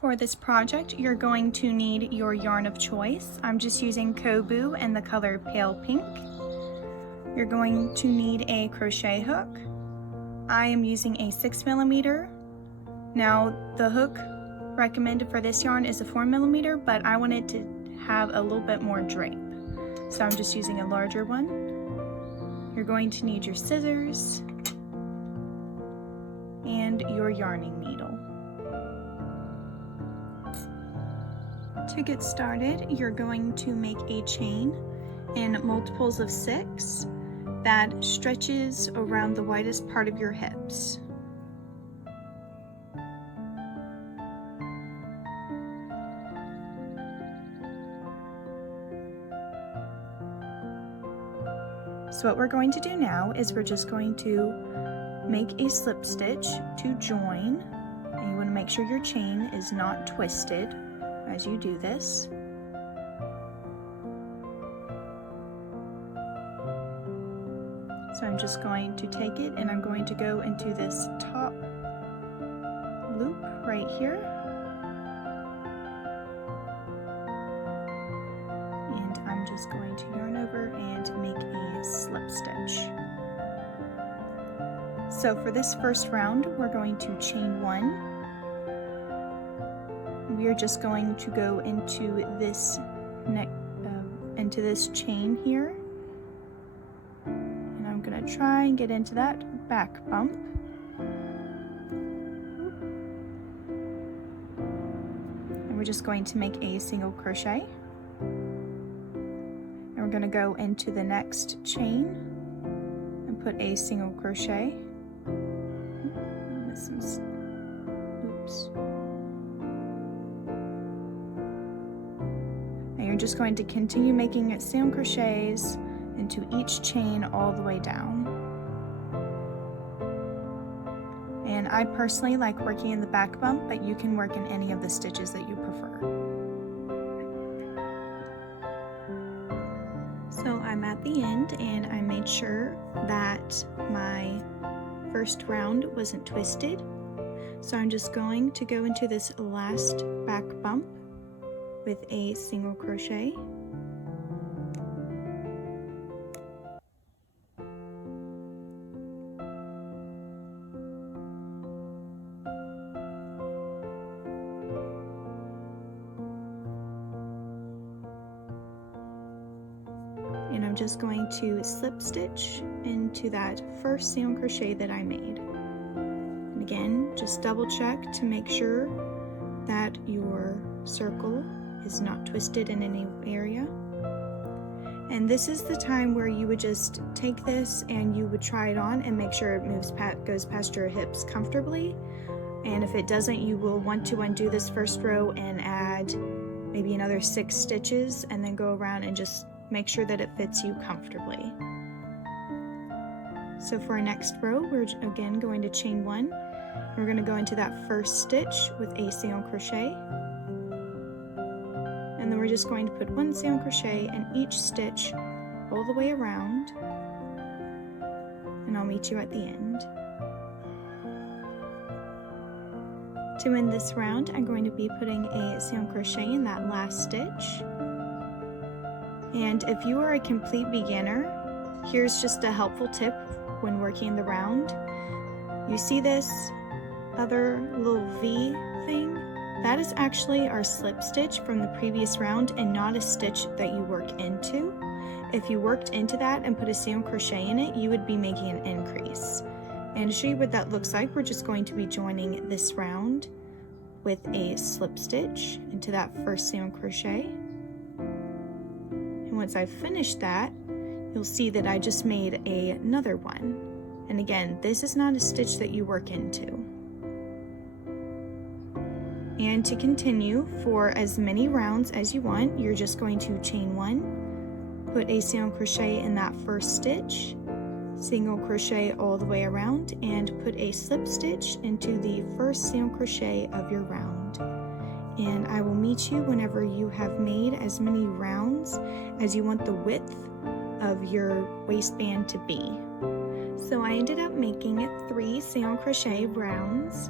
For this project, you're going to need your yarn of choice. I'm just using Kobu and the color Pale Pink. You're going to need a crochet hook. I am using a 6mm. Now, the hook recommended for this yarn is a 4mm, but I wanted to have a little bit more drape. So I'm just using a larger one. You're going to need your scissors and your yarning needle. To get started, you're going to make a chain in multiples of 6 that stretches around the widest part of your hips. So what we're going to do now is we're just going to make a slip stitch to join, and you want to make sure your chain is not twisted as you do this. So I'm just going to take it and I'm going to go into this top loop right here. And I'm just going to yarn over and make a slip stitch. So for this first round, we're going to chain 1. We are just going to go into this chain here, and I'm going to try and get into that back bump. And we're just going to make a single crochet, and we're going to go into the next chain and put a single crochet. Oops. And you're just going to continue making single crochets into each chain all the way down. And I personally like working in the back bump, but you can work in any of the stitches that you prefer. So I'm at the end and I made sure that my first round wasn't twisted. So I'm just going to go into this last back bump with a single crochet. And I'm just going to slip stitch into that first single crochet that I made. And again, just double check to make sure that your circle is not twisted in any area. And this is the time where you would just take this and you would try it on and make sure it goes past your hips comfortably. And if it doesn't, you will want to undo this first row and add maybe another 6 stitches and then go around and just make sure that it fits you comfortably. So for our next row, we're again going to chain 1. We're going to go into that first stitch with a single crochet. And then we're just going to put 1 single crochet in each stitch all the way around, and I'll meet you at the end. To end this round, I'm going to be putting a single crochet in that last stitch. And if you are a complete beginner, here's just a helpful tip when working the round. You see this other little V thing? That is actually our slip stitch from the previous round and not a stitch that you work into. If you worked into that and put a single crochet in it, you would be making an increase. And to show you what that looks like, we're just going to be joining this round with a slip stitch into that first single crochet. And once I've finished that, you'll see that I just made another one. And again, this is not a stitch that you work into. And to continue for as many rounds as you want, you're just going to chain 1, put a single crochet in that first stitch, single crochet all the way around, and put a slip stitch into the first single crochet of your round. And I will meet you whenever you have made as many rounds as you want the width of your waistband to be. So I ended up making 3 single crochet rounds,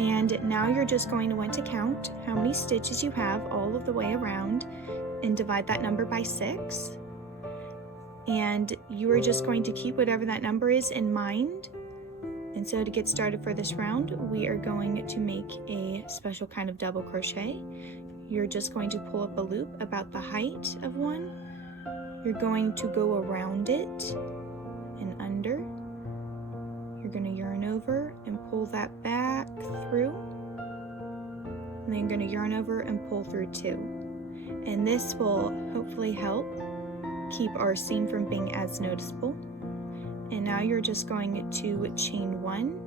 And now you're just going to want to count how many stitches you have all of the way around and divide that number by 6. And you are just going to keep whatever that number is in mind. And so to get started for this round, we are going to make a special kind of double crochet. You're just going to pull up a loop about the height of one. You're going to go around it and under. You're going to yarn over and pull that back through. And then you're going to yarn over and pull through 2. And this will hopefully help keep our seam from being as noticeable. And now you're just going to chain 1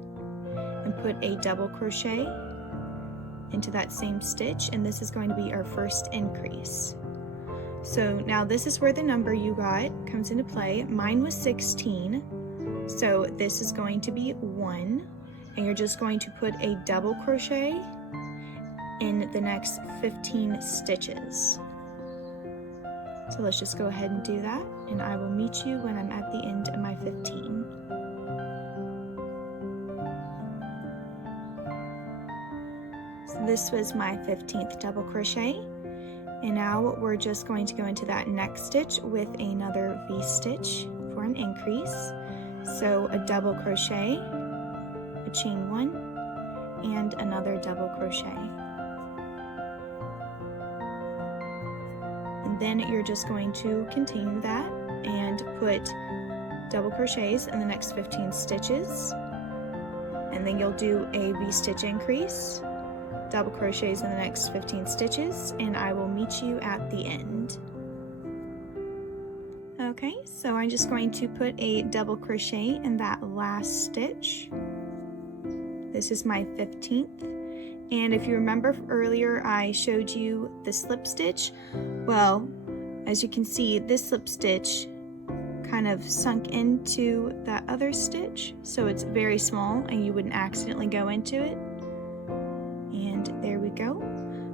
and put a double crochet into that same stitch, and this is going to be our first increase. So now this is where the number you got comes into play. Mine was 16, so this is going to be 1, and you're just going to put a double crochet in the next 15 stitches. So let's just go ahead and do that, and I will meet you when I'm at the end of my 15. So this was my 15th double crochet, and now we're just going to go into that next stitch with another V-stitch for an increase. So a double crochet, a chain 1, and another double crochet. And then you're just going to continue that and put double crochets in the next 15 stitches, and then you'll do a V-stitch increase, double crochets in the next 15 stitches, and I will meet you at the end. Okay, so I'm just going to put a double crochet in that last stitch. This is my 15th. And if you remember earlier, I showed you the slip stitch. Well, as you can see, this slip stitch kind of sunk into that other stitch, so it's very small and you wouldn't accidentally go into it. And there we go.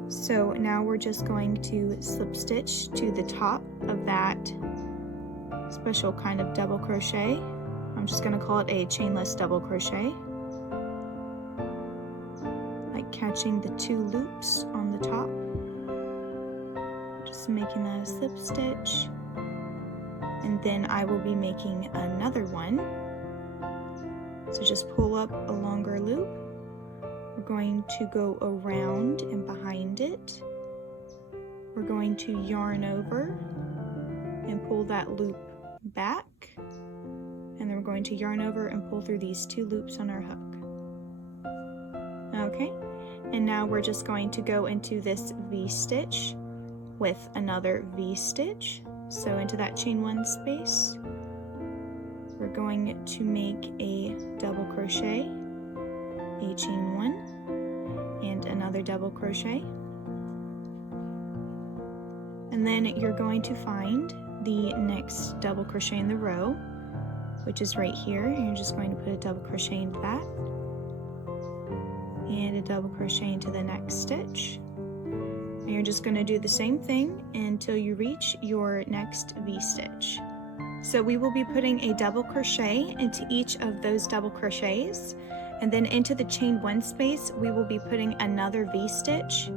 So now we're just going to slip stitch to the top of that special kind of double crochet. I'm just going to call it a chainless double crochet. Catching the 2 loops on the top, just making that a slip stitch, and then I will be making another one. So just pull up a longer loop. We're going to go around and behind it. We're going to yarn over and pull that loop back, and then we're going to yarn over and pull through these 2 loops on our hook. Okay. And now we're just going to go into this V-stitch with another V-stitch. So into that chain 1 space, we're going to make a double crochet, a chain 1, and another double crochet. And then you're going to find the next double crochet in the row, which is right here, and you're just going to put a double crochet into that, and a double crochet into the next stitch, and you're just going to do the same thing until you reach your next V-stitch. So we will be putting a double crochet into each of those double crochets, and then into the chain 1 space we will be putting another V-stitch.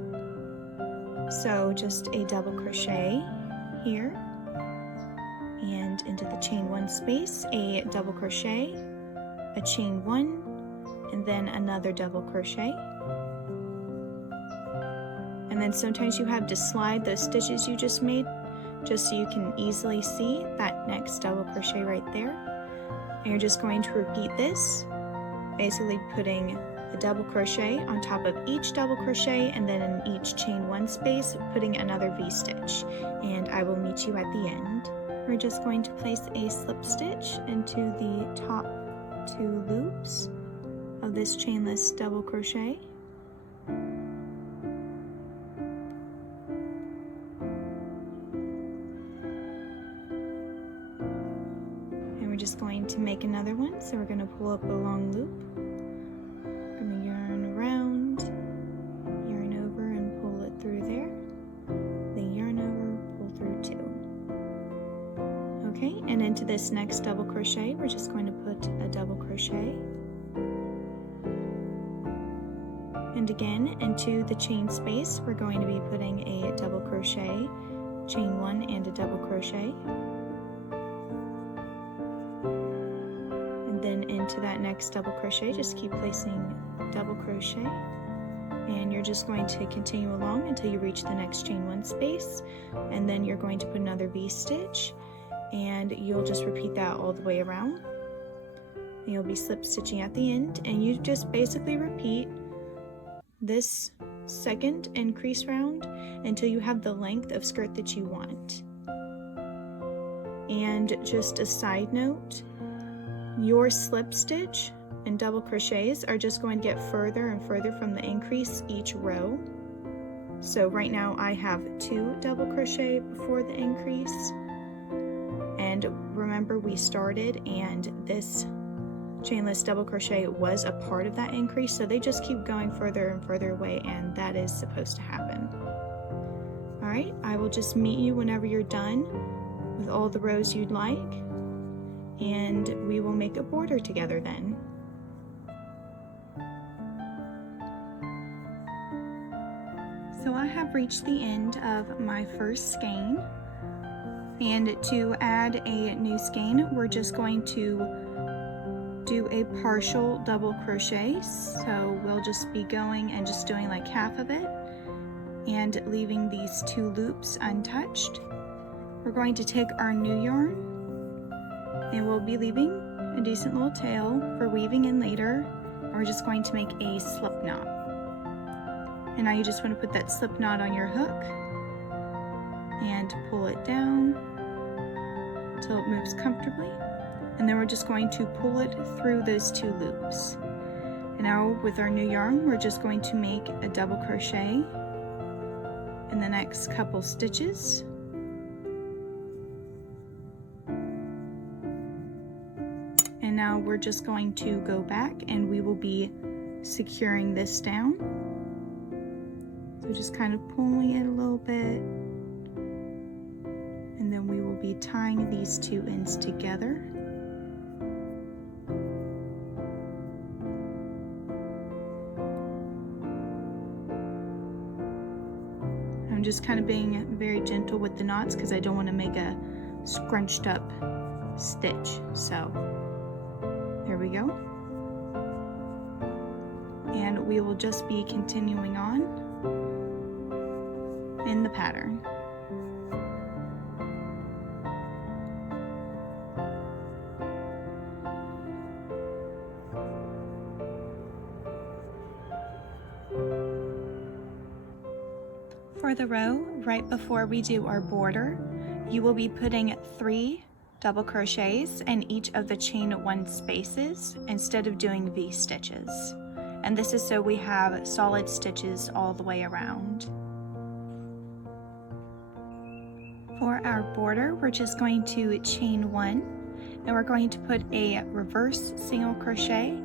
So just a double crochet here, and into the chain 1 space a double crochet, a chain 1, and then another double crochet. And then sometimes you have to slide those stitches you just made just so you can easily see that next double crochet right there. And you're just going to repeat this, basically putting a double crochet on top of each double crochet, and then in each chain 1 space putting another V-stitch, and I will meet you at the end. We're just going to place a slip stitch into the top 2 loops of this chainless double crochet, and we're just going to make another one. So we're going to pull up a long loop, we're going to yarn around, yarn over and pull it through there, then yarn over, pull through 2. Okay, and into this next double crochet we're just going to put a double crochet, And again, into the chain space, we're going to be putting a double crochet, chain 1 and a double crochet. And then into that next double crochet, just keep placing double crochet. And you're just going to continue along until you reach the next chain 1 space, and then you're going to put another V-stitch, and you'll just repeat that all the way around. And you'll be slip stitching at the end, and you just basically repeat this second increase round until you have the length of skirt that you want. And just a side note, your slip stitch and double crochets are just going to get further and further from the increase each row. So right now I have 2 double crochet before the increase, and remember we started and this chainless double crochet was a part of that increase, so they just keep going further and further away, and that is supposed to happen. Alright, I will just meet you whenever you're done with all the rows you'd like, and we will make a border together then. So I have reached the end of my first skein, and to add a new skein, we're just going to do a partial double crochet. So we'll just be going and just doing like half of it and leaving these 2 loops untouched. We're going to take our new yarn and we'll be leaving a decent little tail for weaving in later. We're just going to make a slip knot. And now you just want to put that slip knot on your hook and pull it down until it moves comfortably. And then we're just going to pull it through those 2 loops. And now with our new yarn, we're just going to make a double crochet in the next couple stitches. And now we're just going to go back and we will be securing this down. So just kind of pulling it a little bit, and then we will be tying these 2 ends together. I'm just kind of being very gentle with the knots because I don't want to make a scrunched up stitch. So there we go. And we will just be continuing on in the pattern. For the row right before we do our border, you will be putting 3 double crochets in each of the chain 1 spaces instead of doing V stitches. And this is so we have solid stitches all the way around. For our border, we're just going to chain 1, and we're going to put a reverse single crochet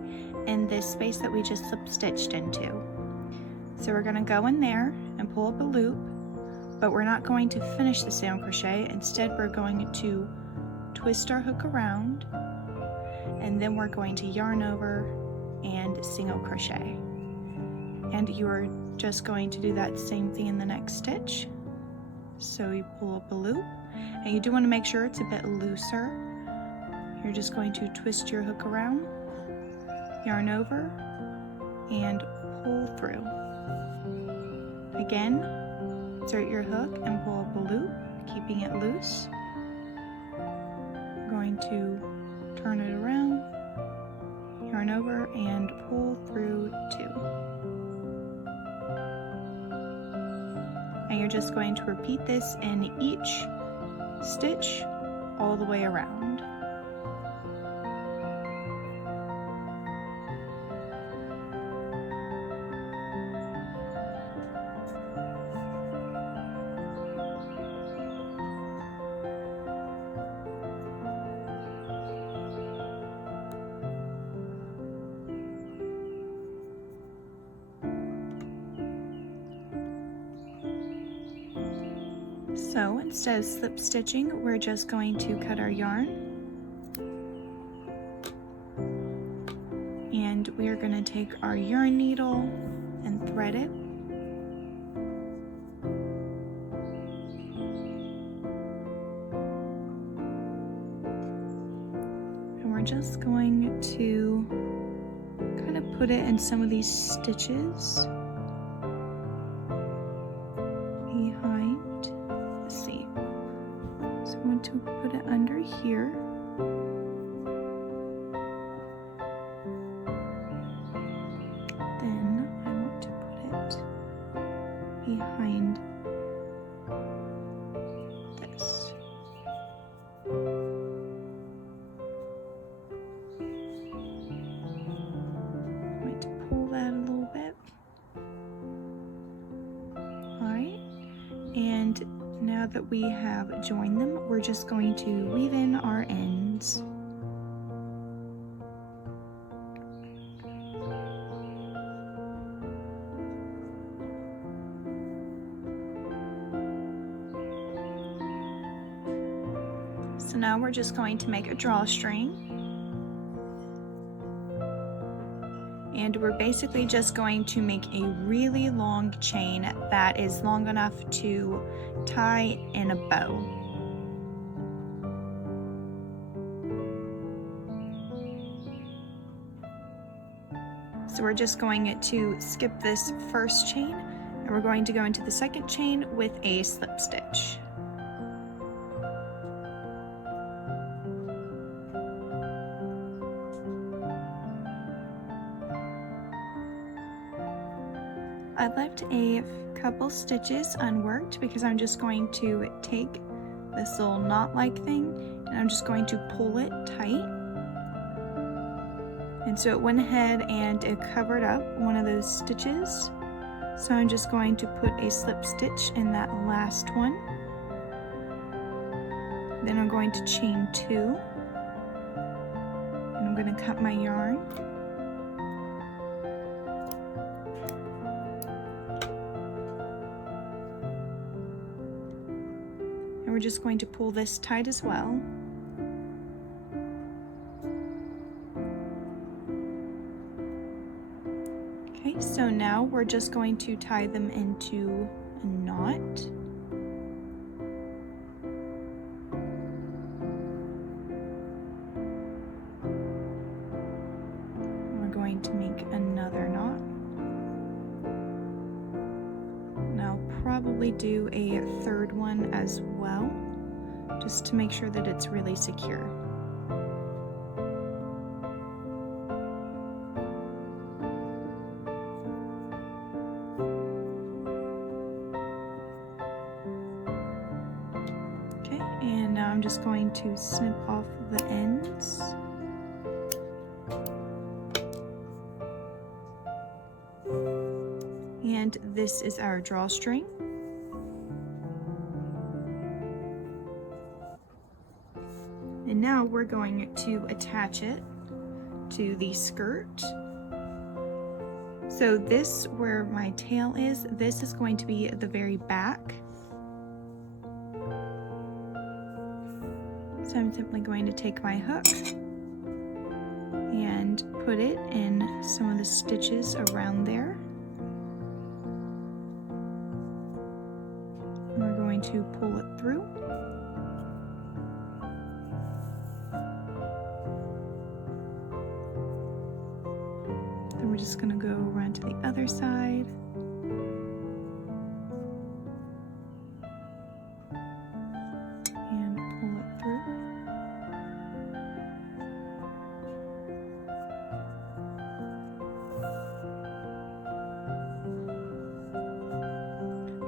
in this space that we just slip stitched into. So we're going to go in there and pull up a loop, but we're not going to finish the single crochet. Instead, we're going to twist our hook around, and then we're going to yarn over and single crochet. And you are just going to do that same thing in the next stitch. So you pull up a loop, and you do want to make sure it's a bit looser. You're just going to twist your hook around, yarn over, and pull through. Again, insert your hook and pull up a loop, keeping it loose. Going to turn it around, yarn over, and pull through 2. And you're just going to repeat this in each stitch all the way around. So instead of slip stitching, we're just going to cut our yarn, and we are going to take our yarn needle and thread it. And we're just going to kind of put it in some of these stitches behind. Let's see. So I want to put it under here. Then I want to put it behind this. I'm going to pull that a little bit. Alright, and now that we have joined them, we're just going to weave in our ends. So now we're just going to make a drawstring. And we're basically just going to make a really long chain that is long enough to tie in a bow. So we're just going to skip this first chain and we're going to go into the second chain with a slip stitch. I left a couple stitches unworked because I'm just going to take this little knot-like thing and I'm just going to pull it tight. And so it went ahead and it covered up one of those stitches. So I'm just going to put a slip stitch in that last one. Then I'm going to chain 2. And I'm going to cut my yarn. And we're just going to pull this tight as well. Okay, so now we're just going to tie them into a knot. We're going to make another knot. And I'll probably do a third one as well, just to make sure that it's really secure. Okay, and now I'm just going to snip off the ends. And this is our drawstring. And now we're going to attach it to the skirt. So this, where my tail is, this is going to be at the very back. So I'm simply going to take my hook and put it in some of the stitches around there. And we're going to pull it through. Then we're just going to go around to the other side. And pull it through.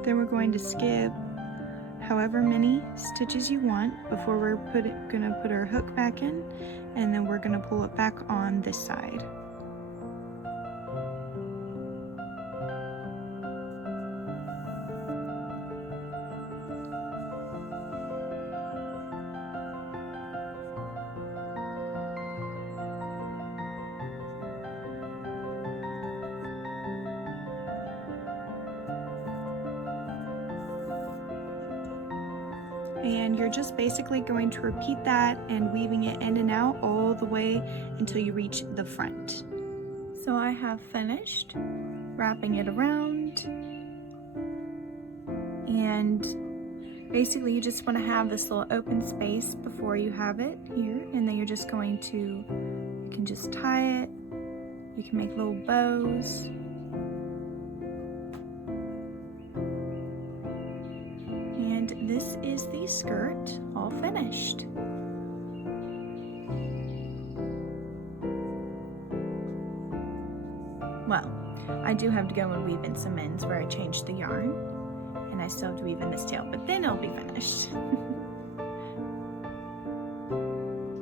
Then we're going to skip however many stitches you want before we're gonna put our hook back in, and then we're gonna pull it back on this side. And you're just basically going to repeat that and weaving it in and out all the way until you reach the front. So I have finished. wrapping it around. And basically you just want to have this little open space before you have it here, and then you're just going to, you can just tie it, you can make little bows. And this is the skirt all finished. Well, I do have to go and weave in some ends where I changed the yarn, and I still have to weave in this tail, but then it'll be finished.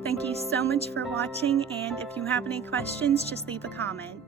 Thank you so much for watching, and if you have any questions, just leave a comment.